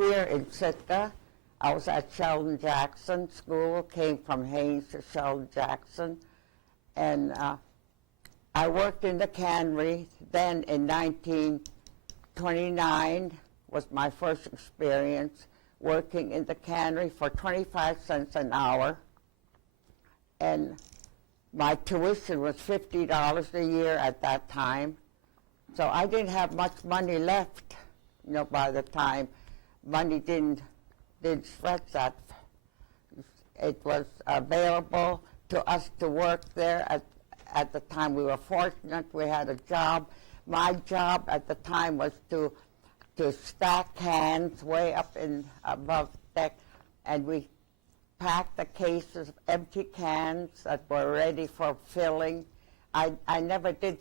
here in Sitka. I was at Sheldon Jackson School, came from Haynes to Sheldon Jackson, and I worked in the cannery. Then in 1929 was my first experience working in the cannery for 25 cents an hour. And my tuition was $50 a year at that time. So I didn't have much money left, by the time. Money didn't stretch that. It was available to us to work there at the time. We were fortunate. We had a job. My job at the time was to stack cans way up in above deck, and we packed the cases of empty cans that were ready for filling. I never did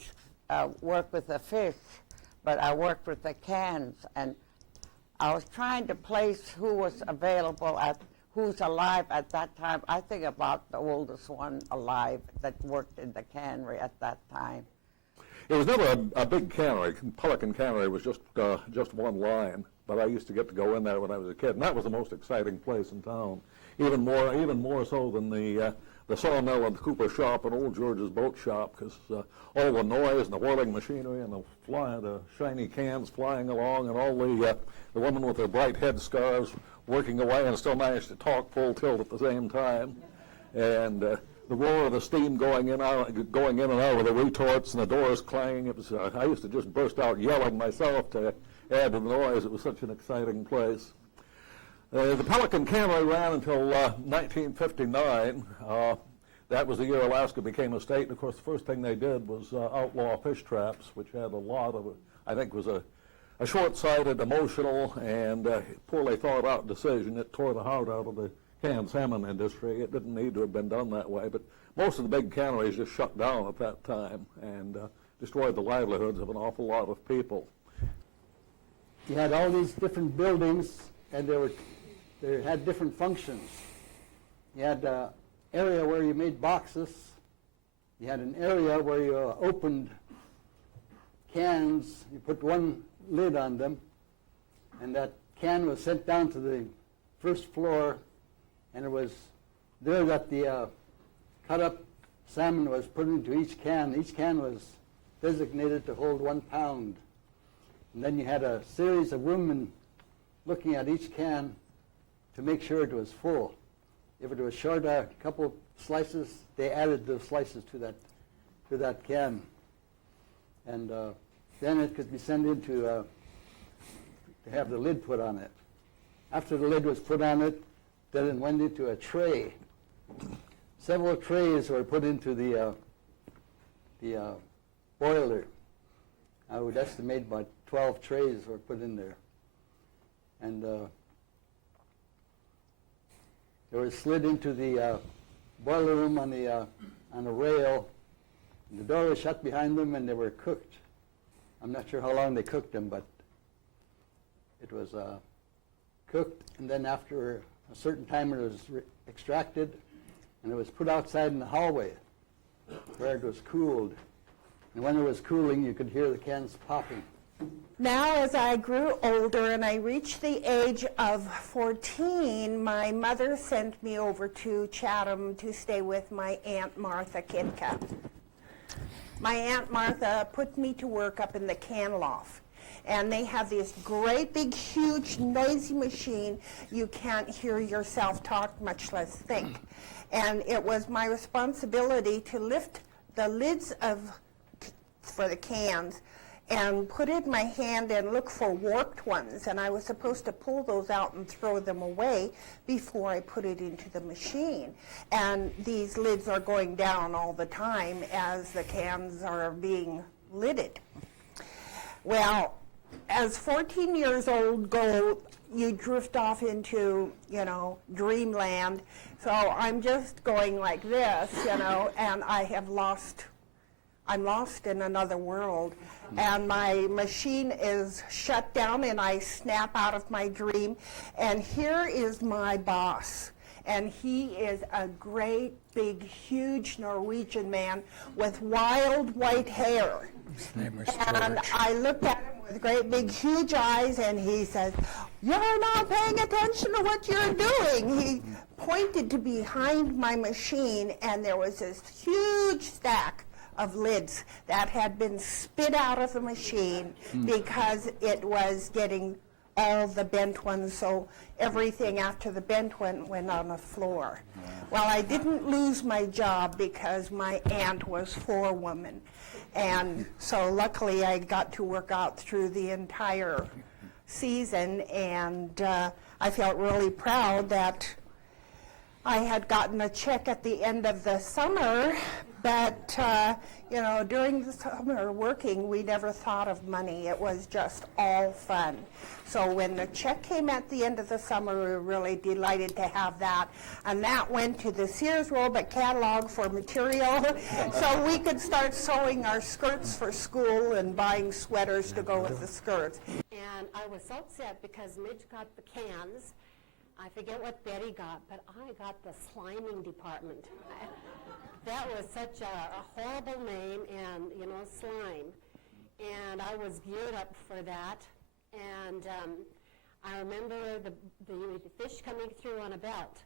work with the fish, but I worked with the cans, and I was trying to place who was available who's alive at that time. I think about the oldest one alive that worked in the cannery at that time. It was never a big cannery. Pelican Cannery was just one line, but I used to get to go in there when I was a kid, and that was the most exciting place in town. Even more so than the sawmill and the cooper shop and Old George's boat shop, because all the noise and the whirling machinery and the shiny cans flying along, and all the women with their bright head scarves working away and still managed to talk full tilt at the same time, and the roar of the steam going in and out of the retorts and the doors clanging. It was I used to just burst out yelling myself to add to the noise. It was such an exciting place. The Pelican Cannery ran until 1959. That was the year Alaska became a state. And of course, the first thing they did was outlaw fish traps, which had a lot of, I think, was a short-sighted, emotional, and poorly thought-out decision. It tore the heart out of the canned salmon industry. It didn't need to have been done that way, but most of the big canneries just shut down at that time and destroyed the livelihoods of an awful lot of people. You had all these different buildings, and they had different functions. You had an area where you made boxes. You had an area where you opened cans. You put one lid on them, and that can was sent down to the first floor, and it was there that the cut up salmon was put into each can. Each can was designated to hold 1 pound. And then you had a series of women looking at each can to make sure it was full. If it was short a couple slices, they added those slices to that can. And then it could be sent into to have the lid put on it. After the lid was put on it, then it went into a tray. Several trays were put into the boiler. I would estimate about 12 trays were put in there. And they were slid into the boiler room on a rail. And the door was shut behind them, and they were cooked. I'm not sure how long they cooked them, but it was cooked, and then after a certain time it was extracted, and it was put outside in the hallway where it was cooled. And when it was cooling, you could hear the cans popping. Now, as I grew older and I reached the age of 14, my mother sent me over to Chatham to stay with my Aunt Martha Kitka. My Aunt Martha put me to work up in the can loft. And they have this great, big, huge, noisy machine. You can't hear yourself talk, much less think. And it was my responsibility to lift the lids for the cans and put it in my hand and look for warped ones. And I was supposed to pull those out and throw them away before I put it into the machine. And these lids are going down all the time as the cans are being lidded. Well, as 14 years old go, you drift off into, dreamland. So I'm just going like this, and I'm lost in another world. And my machine is shut down, and I snap out of my dream. And here is my boss. And he is a great, big, huge Norwegian man with wild white hair. His name was And George. I looked at him with with great big huge eyes, and he says, "You're not paying attention to what you're doing." He pointed to behind my machine, and there was this huge stack of lids that had been spit out of the machine because it was getting all the bent ones, so everything after the bent one went on the floor. Well, I didn't lose my job because my aunt was forewoman, and so luckily I got to work out through the entire season, and I felt really proud that I had gotten a check at the end of the summer, but you know, during the summer working, we never thought of money. It was just all fun. So when the check came at the end of the summer, we were really delighted to have that. And that went to the Sears Roebuck catalog for material, so we could start sewing our skirts for school and buying sweaters to go with the skirts. And I was so upset because Midge got the cans. I forget what Betty got, but I got the sliming department. That was such a horrible name, and, you know, slime. And I was geared up for that. And I remember the fish coming through on a belt.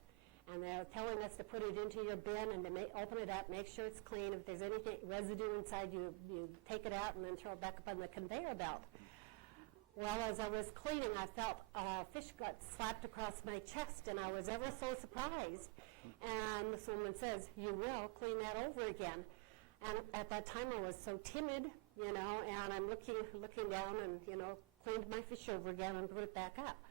And they're telling us to put it into your bin and to open it up, make sure it's clean. If there's anything residue inside, you take it out and then throw it back up on the conveyor belt. Well, as I was cleaning, I felt a fish got slapped across my chest, and I was ever so surprised. And this woman says, "You will clean that over again." And at that time, I was so timid, you know, and I'm looking down and, you know, cleaned my fish over again and put it back up.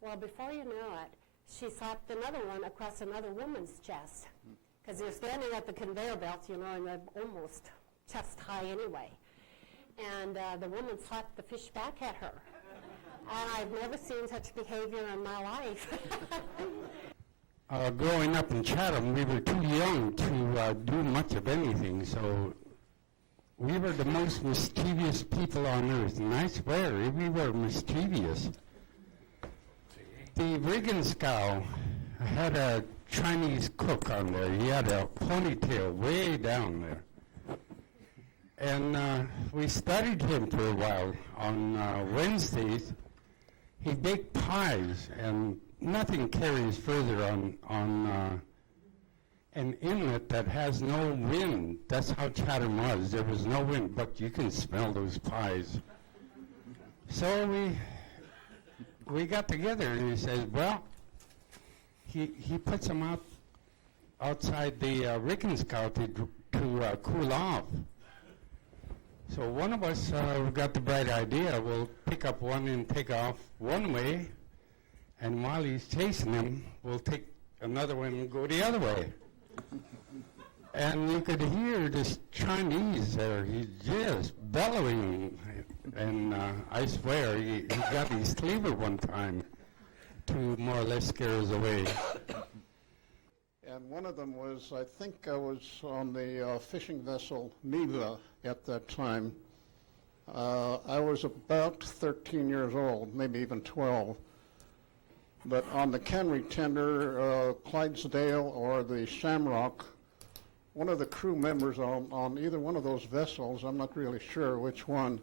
Well, before you know it, she slapped another one across another woman's chest, because they're standing at the conveyor belt, you know, and they're almost chest high anyway. And the woman slapped the fish back at her. And I've never seen such behavior in my life. Growing up in Chatham, we were too young to do much of anything, so we were the most mischievous people on earth, and I swear, we were mischievous. The Riggenskow had a Chinese cook on there. He had a ponytail way down there. And we studied him for a while. On Wednesdays, he baked pies, and nothing carries further on an inlet that has no wind. That's how Chatham was. There was no wind, but you can smell those pies. So we got together, and he says, well, he puts them outside the Riggenskow to cool off. So one of us got the bright idea, we'll pick up one and take off one way, and while he's chasing him, we'll take another one and go the other way. And you could hear this Chinese there, he's just bellowing, and I swear, he got his cleaver one time to more or less scare us away. And one of them was, I think I was on the fishing vessel Neva at that time. I was about 13 years old, maybe even 12. But on the Cannery tender, Clydesdale or the Shamrock, one of the crew members on either one of those vessels, I'm not really sure which one,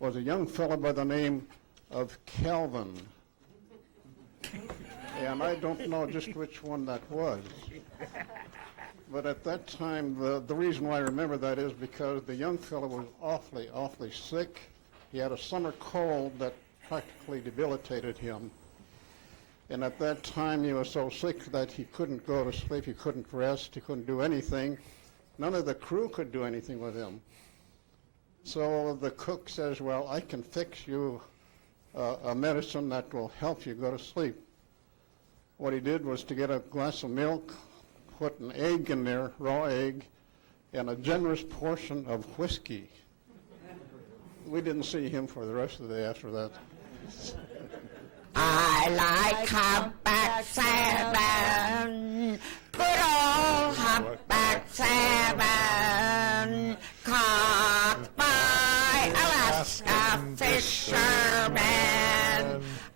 was a young fellow by the name of Calvin. And I don't know just which one that was. But at that time, the reason why I remember that is because the young fellow was awfully sick. He had a summer cold that practically debilitated him. And at that time, he was so sick that he couldn't go to sleep, he couldn't rest, he couldn't do anything. None of the crew could do anything with him. So the cook says, well, I can fix you a medicine that will help you go to sleep. What he did was to get a glass of milk, put an egg in there, raw egg, and a generous portion of whiskey. We didn't see him for the rest of the day after that. I like humpback salmon, good old humpback salmon, caught by Alaska fishermen.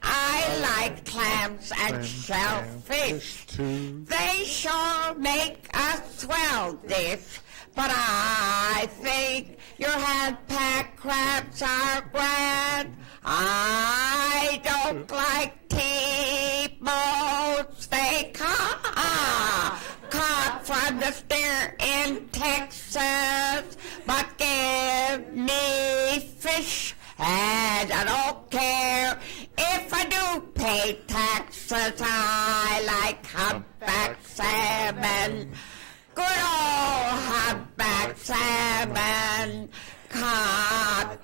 I like clams and shellfish too. They sure make a swell dish, but I think your hand-packed crabs are grand. I don't like T-boats, they caught from the steer in Texas, but give me fish and I don't care if I do pay taxes. I like humpback salmon, good old humpback salmon, caught